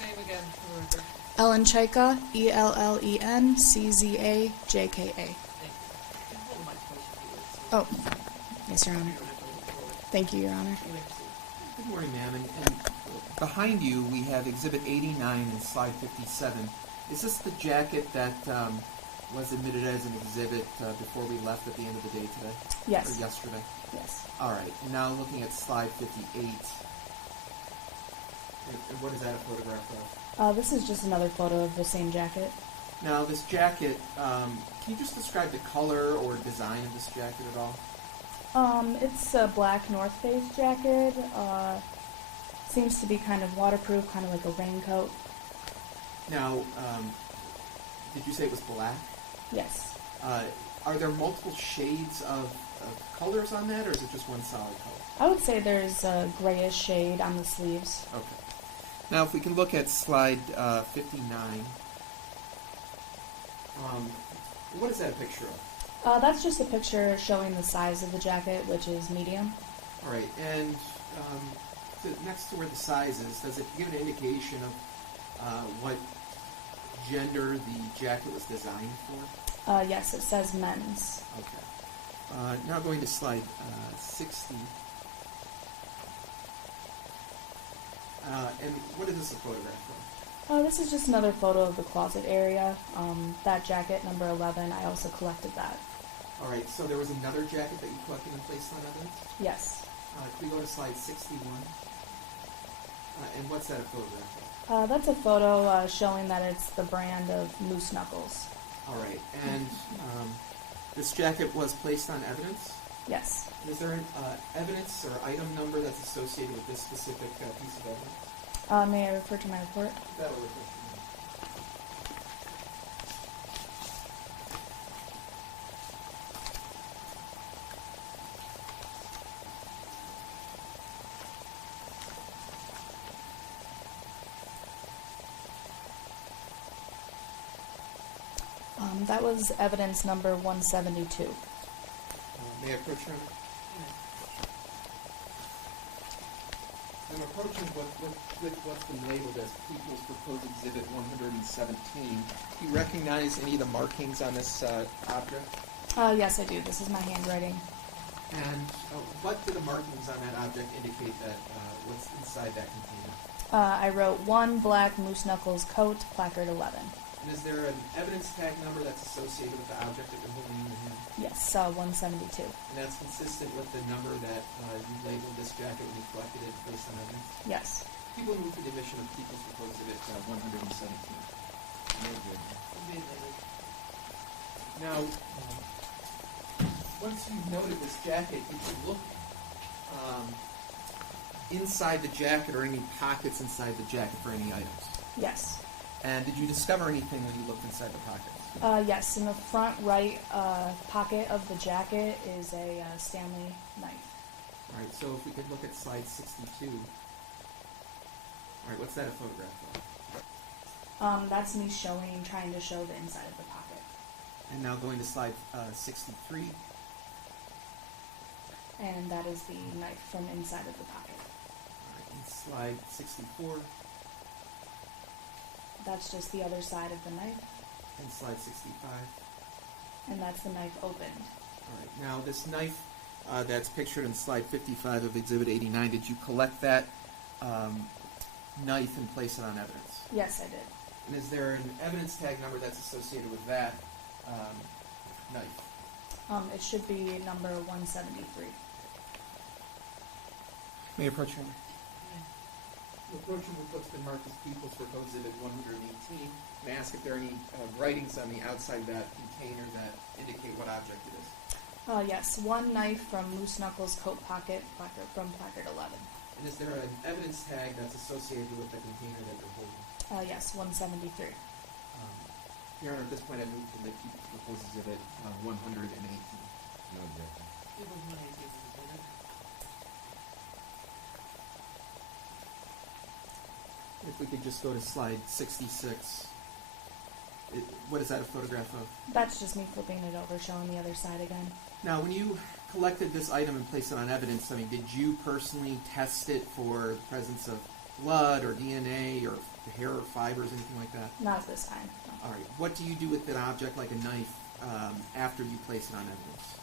name again for the record? Ellen Czajka, ELLENCZAJKA. Thank you. And hold my question for you. Oh, yes, Your Honor. Thank you, Your Honor. Good morning, ma'am. And behind you, we have Exhibit 89 and Slide 57. Is this the jacket that was admitted as an exhibit before we left at the end of the day today? Yes. Or yesterday? Yes. All right. And now looking at Slide 58. And what is that a photograph of? This is just another photo of the same jacket. Now, this jacket, can you just describe the color or design of this jacket at all? It's a black North Face jacket. Seems to be kind of waterproof, kind of like a raincoat. Now, did you say it was black? Yes. Are there multiple shades of colors on that, or is it just one solid color? I would say there's a grayish shade on the sleeves. Okay. Now, if we can look at Slide 59, what is that a picture of? That's just a picture showing the size of the jacket, which is medium. All right, and next to where the size is, does it give an indication of what gender the jacket was designed for? Yes, it says men's. Okay. Now going to Slide 60. And what is this a photograph of? This is just another photo of the closet area. That jacket, number 11, I also collected that. All right, so there was another jacket that you collected and placed on evidence? Yes. Can we go to Slide 61? And what's that a photograph of? That's a photo showing that it's the brand of Moose Knuckles. All right, and this jacket was placed on evidence? Yes. Is there an evidence or item number that's associated with this specific piece of evidence? May I refer to my report? That will refer to That was evidence number 172. May I approach him? I'm approaching what's been labeled as People's Proposed Exhibit 117. Do you recognize any of the markings on this object? Yes, I do. This is my handwriting. And what do the markings on that object indicate that what's inside that container? I wrote 1 black Moose Knuckles coat, placard 11. And is there an evidence tag number that's associated with the object that you're holding in your hand? Yes, 172. And that's consistent with the number that you labeled this jacket when you collected it based on evidence? Yes. People move for the admission of People's Proposed Exhibit 117. Now, once you've noted this jacket, you should look inside the jacket or any pockets inside the jacket for any items. Yes. And did you discover anything when you looked inside the pocket? Yes, in the front right pocket of the jacket is a Stanley knife. All right, so if we could look at Slide 62. All right, what's that a photograph of? That's me trying to show the inside of the pocket. And now going to Slide 63. And that is the knife from inside of the pocket. All right, and Slide 64. That's just the other side of the knife. And Slide 65. And that's the knife opened. All right, now this knife that's pictured in Slide 55 of Exhibit 89, did you collect that knife and place it on evidence? Yes, I did. And is there an evidence tag number that's associated with that knife? It should be number 173. May I approach you? Approaching with what's been marked as People's Proposed Exhibit 118. May I ask if there are any writings on the outside of that container that indicate what object it is? Yes, 1 knife from Moose Knuckles coat pocket, from placard 11. And is there an evidence tag that's associated with the container that you're holding? Yes, 173. Your Honor, at this point I move to the People's Proposed Exhibit 118. No objection. If we could just go to Slide 66. What is that a photograph of? That's just me flipping it over, showing the other side again. Now, when you collected this item and placed it on evidence, I mean, did you personally test it for the presence of blood or DNA or hair or fibers, anything like that? Not at this time. No. All right. What do you do with an object like a knife after you place it on evidence?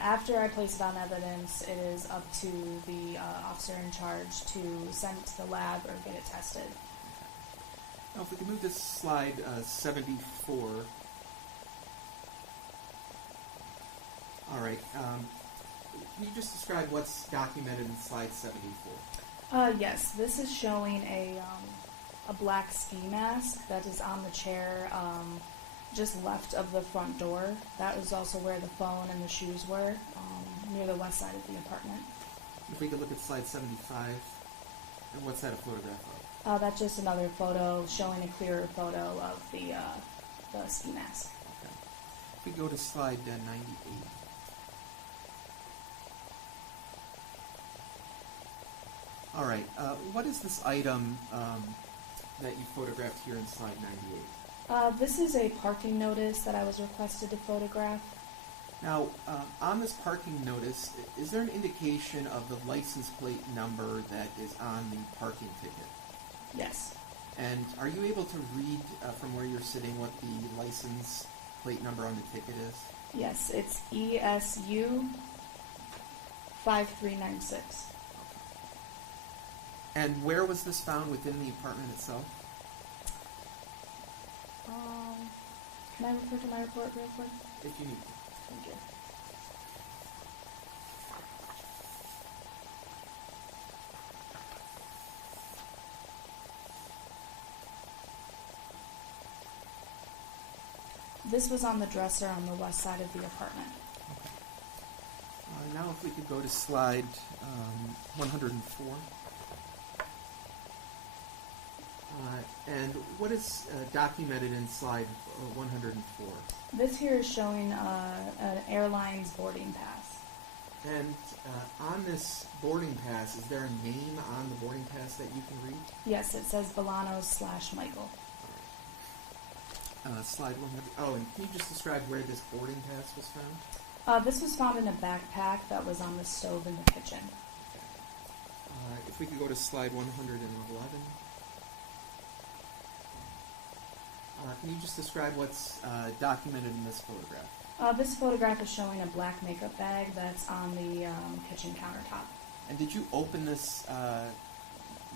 After I place it on evidence, it is up to the officer in charge to send it to the lab or get it tested. Now, if we can move this slide 74. All right. Can you just describe what's documented in slide 74? Yes, this is showing a black ski mask that is on the chair just left of the front door. That was also where the phone and the shoes were, near the west side of the apartment. If we could look at slide 75, and what's that a photograph of? That's just another photo showing a clearer photo of the ski mask. Okay. If we go to slide 98. All right. What is this item that you photographed here in slide 98? This is a parking notice that I was requested to photograph. Now, on this parking notice, is there an indication of the license plate number that is on the parking ticket? Yes. And are you able to read from where you're sitting what the license plate number on the ticket is? Yes, it's ESU 5396. And where was this found within the apartment itself? Can I refer to my report real quick? If you need. Thank you. This was on the dresser on the west side of the apartment. Now if we could go to slide 104. And what is documented in slide 104? This here is showing an airline's boarding pass. And on this boarding pass, is there a name on the boarding pass that you can read? Yes, it says Bolanos/Michael. Slide 100. Oh, and can you just describe where this boarding pass was found? This was found in a backpack that was on the stove in the kitchen. If we could go to slide 111. Can you just describe what's documented in this photograph? This photograph is showing a black makeup bag that's on the kitchen countertop. And did you open this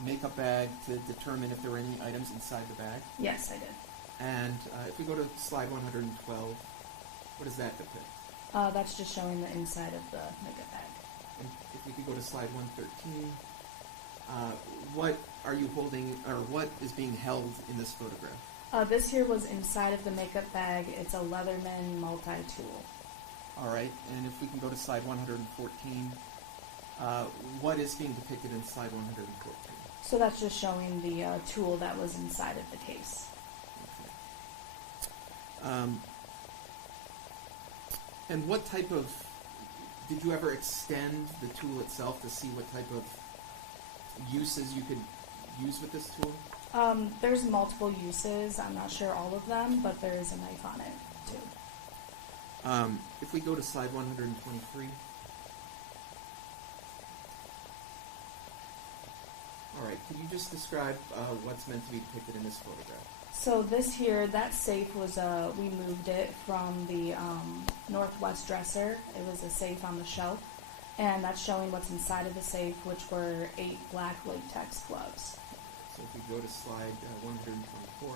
makeup bag to determine if there were any items inside the bag? Yes, I did. And if we go to slide 112, what does that depict? That's just showing the inside of the makeup bag. And if we could go to slide 113, what are you holding, or what is being held in this photograph? This here was inside of the makeup bag. It's a Leatherman multi-tool. All right, and if we can go to slide 114, what is being depicted in slide 114? So that's just showing the tool that was inside of the case. Okay. And what type of, did you ever extend the tool itself to see what type of uses you could use with this tool? There's multiple uses. I'm not sure all of them, but there is a knife on it, too. If we go to slide 123. All right, could you just describe what's meant to be depicted in this photograph? So this here, that safe was, we moved it from the northwest dresser. It was a safe on the shelf, and that's showing what's inside of the safe, which were 8 black latex gloves. So if we go to slide 124,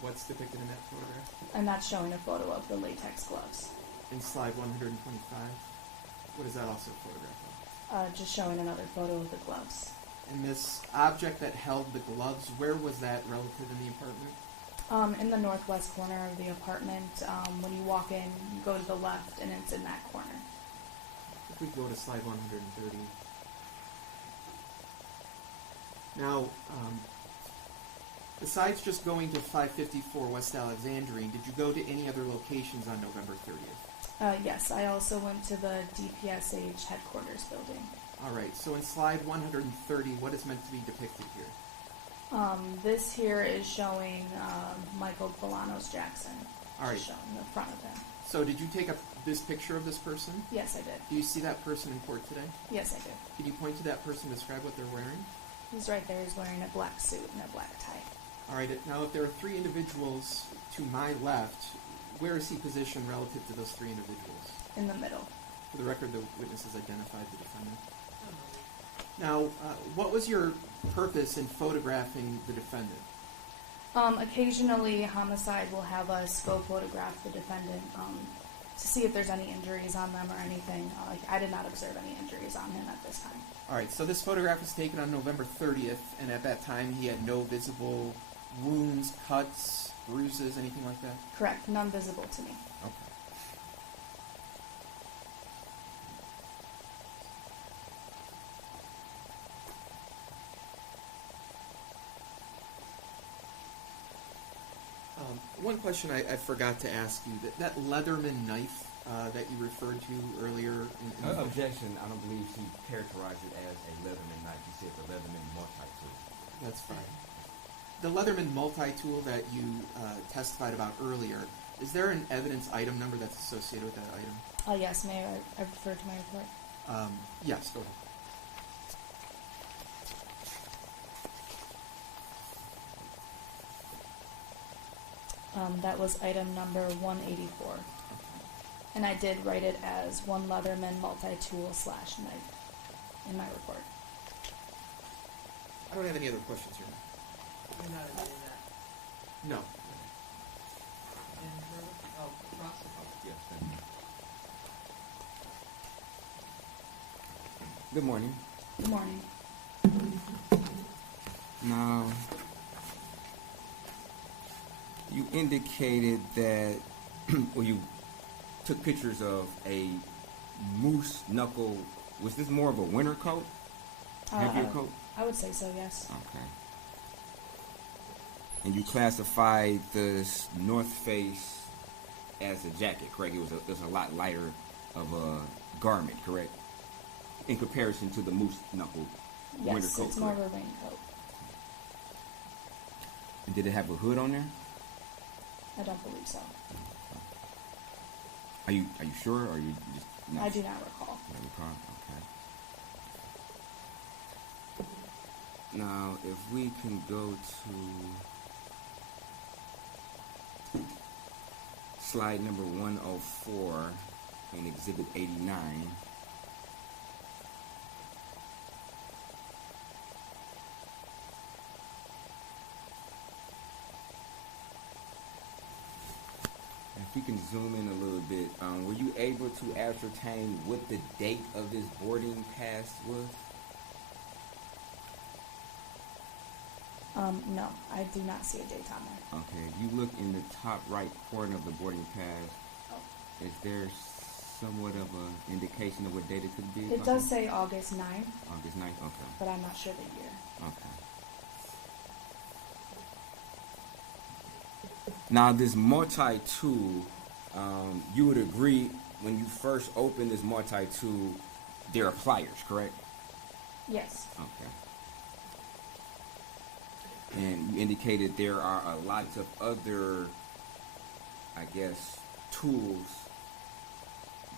what's depicted in that photograph? And that's showing a photo of the latex gloves. In slide 125, what is that also a photograph of? Just showing another photo of the gloves. And this object that held the gloves, where was that relative in the apartment? In the northwest corner of the apartment. When you walk in, you go to the left, and it's in that corner. If we go to slide 130. Now, besides just going to 554 West Alexandrine, did you go to any other locations on November 30th? Yes, I also went to the DPSH headquarters building. All right, so in slide 130, what is meant to be depicted here? This here is showing Michael Bolanos Jackson. All right. Showing the front of him. So did you take this picture of this person? Yes, I did. Do you see that person in court today? Yes, I did. Can you point to that person and describe what they're wearing? He's right there. He's wearing a black suit and a black tie. All right, now if there are three individuals to my left, where is he positioned relative to those three individuals? In the middle. For the record, the witnesses identified the defendant. Now, what was your purpose in photographing the defendant? Occasionally, homicide will have us go photograph the defendant to see if there's any injuries on them or anything. I did not observe any injuries on him at this time. All right, so this photograph was taken on November 30th, and at that time he had no visible wounds, cuts, bruises, anything like that? Correct. None visible to me. Okay. One question I forgot to ask you, that Leatherman knife that you referred to earlier in the Objection. I don't believe she characterized it as a Leatherman knife. She said the Leatherman multi-tool. That's fine. The Leatherman multi-tool that you testified about earlier, is there an evidence item number that's associated with that item? Yes, may I refer to my report? Yes, go ahead. That was item number 184. And I did write it as one Leatherman multi-tool / knife in my report. I don't have any other questions here. You're not admitting that. No. And Ross? Yes, thank you. Good morning. Good morning. Now, you indicated that, or you took pictures of a moose knuckle. Was this more of a winter coat? Heavier coat? I would say so, yes. Okay. And you classified the North Face as a jacket, correct? It was a lot lighter of a garment, correct? In comparison to the moose knuckle winter Yes, coat, it's more correct? of a raincoat. And did it have a hood on there? I don't believe so. Are you sure, or are you just not I do not recall. You don't recall? Okay. Now, if we can go to slide number 104 in Exhibit 89. If we can zoom in a little bit, were you able to ascertain what the date of this boarding pass was? No, I do not see a date on there. Okay, you look in the top right corner of the boarding pass. Oh. Is there somewhat of an indication of what date it could be? It does say August 9th, August 9th, okay. but I'm not sure the year. Okay. Now, this multi-tool, you would agree when you first open this multi-tool, there are pliers, correct? Yes. Okay. And you indicated there are a lot of other, I guess, tools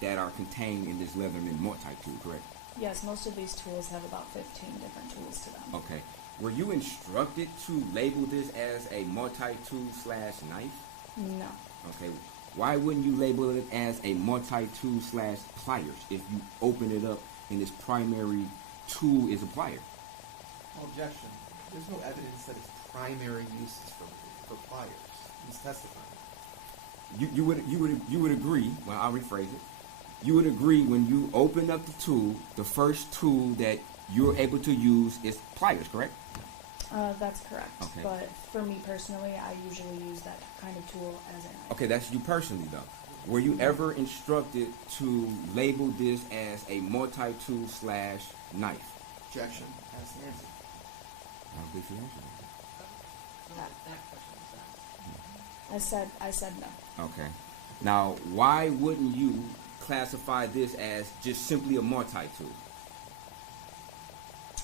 that are contained in this Leatherman multi-tool, correct? Yes, most of these tools have about 15 different tools to them. Okay. Were you instructed to label this as a multi-tool / knife? No. Okay. Why wouldn't you label it as a multi-tool / pliers if you open it up and its primary tool is a plier? Objection. There's no evidence that its primary use is for pliers. He's testifying. You would agree. Well, I'll rephrase it. You would agree when you open up the tool, the first tool that you're able to use is pliers, correct? That's correct. Okay. But for me personally, I usually use that kind of tool as a knife. Okay, that's you personally, though. Were you ever instructed to label this as a multi-tool / knife? Objection. Ask Nancy. I don't believe you answered That question was asked. I said no. that. Okay. Now, why wouldn't you classify this as just simply a multi-tool?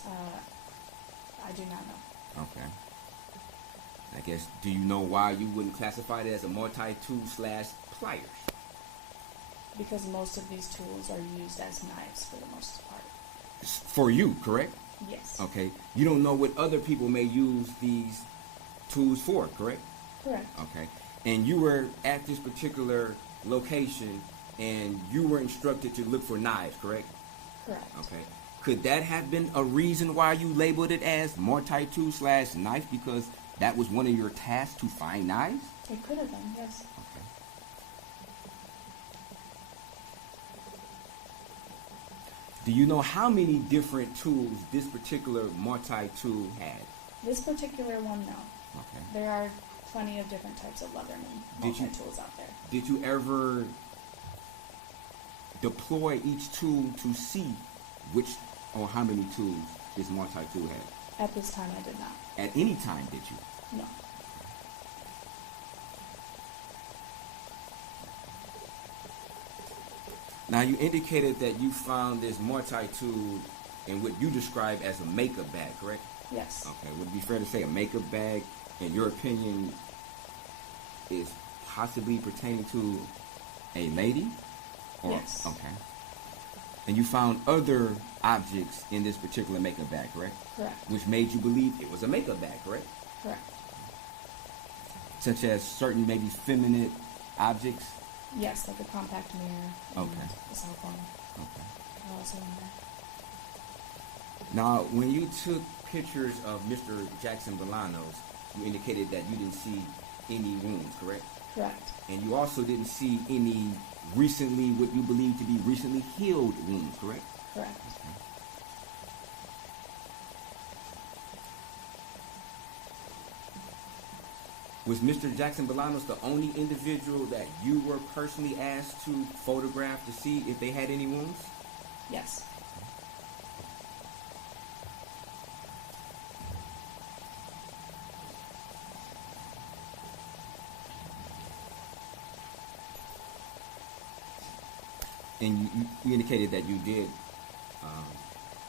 I do not know. Okay. I guess, do you know why you wouldn't classify it as a multi-tool / pliers? Because most of these tools are used as knives for the most part. For you, correct? Yes. Okay. You don't know what other people may use these tools for, correct? Correct. Okay. And you were at this particular location and you were instructed to look for knives, correct? Correct. Okay. Could that have been a reason why you labeled it as multi-tool/knife, because that was one of your tasks to find knives? It could have been, yes. Okay. Do you know how many different tools this particular multi-tool had? This particular one, no. Okay. There are plenty of different types of Leatherman Did you- multi-tools out there. Did you ever deploy each tool to see which or how many tools this multi-tool had? At this time, I did not. At any time, did you? No. Now, you indicated that you found this multi-tool in what you describe as a makeup bag, correct? Yes. Okay. Would it be fair to say a makeup bag, in your opinion, is possibly pertaining to a lady? Yes. Okay. And you found other objects in this particular makeup bag, correct? Correct. Which made you believe it was a makeup bag, correct? Correct. Such as certain maybe feminine objects? Yes, like a compact mirror. and Okay. A cell phone. Okay. Are also in there. Now, when you took pictures of Mr. Jackson-Bolanos, you indicated that you didn't see any wounds, correct? Correct. And you also didn't see any recently, what you believe to be recently healed wounds, correct? Correct. Was Mr. Jackson-Bolanos the only individual that you were personally asked to photograph to see if they had any wounds? Yes. And you indicated that you did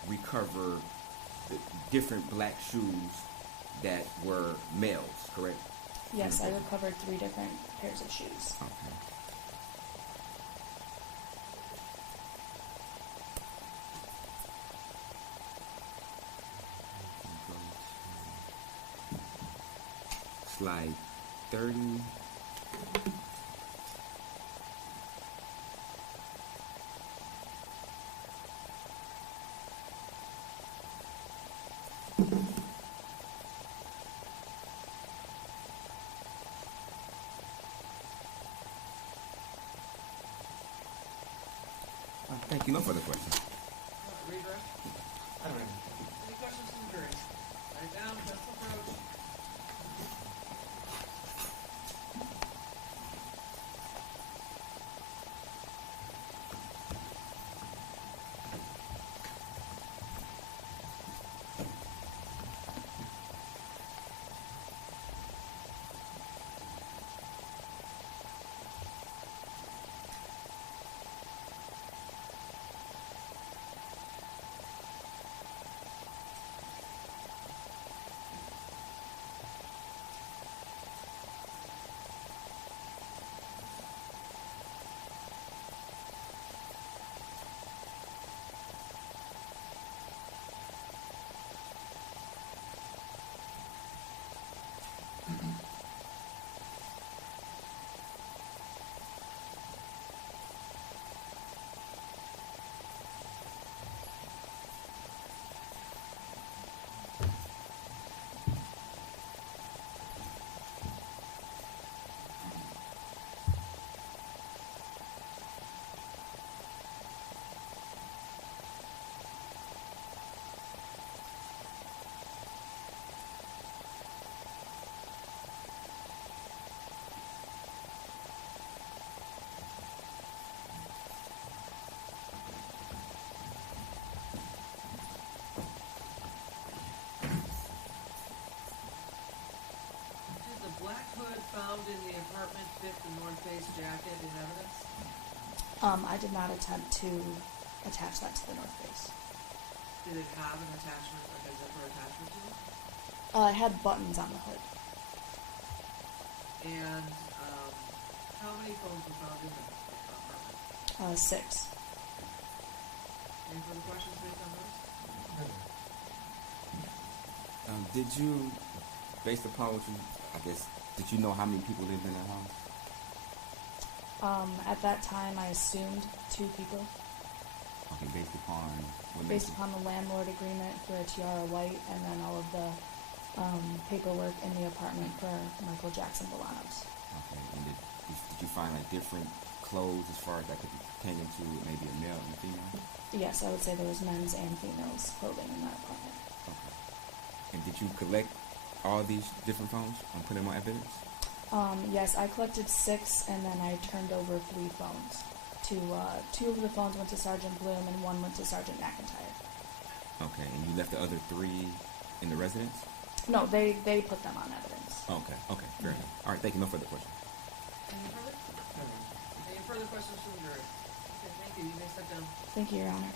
recover the different black shoes that were males, correct? Yes, I recovered 3 different pairs of shoes. Okay. Slide 30. Thank you. No further questions. Read rest. I don't know. Any questions from the jury? Write it down, just approach. Black hood found in the apartment fit the North Face jacket in evidence? I did not attempt to attach that to the North Face. Did it have an attachment, like a zipper attachment to it? It had buttons on the hood. And how many phones were found in the apartment? 6. Any further questions based on those? Did you, based upon what you, I guess, did you know how many people lived in that house? At that time, I assumed 2 people. Okay, based upon what Based upon the landlord agreement for Tiara White, and then all of the paperwork in the apartment for Michael Jackson-Bolanos. Okay, and did you find like different clothes as far as that could be pertaining to maybe a male and a female? Yes, I would say there was men's and females clothing in that apartment. Okay. And did you collect all these different phones and put them on evidence? Yes, I collected 6, and then I turned over 3 phones. 2 of the phones went to Sergeant Bloom, and 1 went to Sergeant McIntyre. Okay, and you left the other 3 in the residence? No, they put them on evidence. Okay, fair enough. All right, thank you. No further questions. Any further? Any further questions from the jury? Okay, thank you. You may step down. Thank you, Your Honor.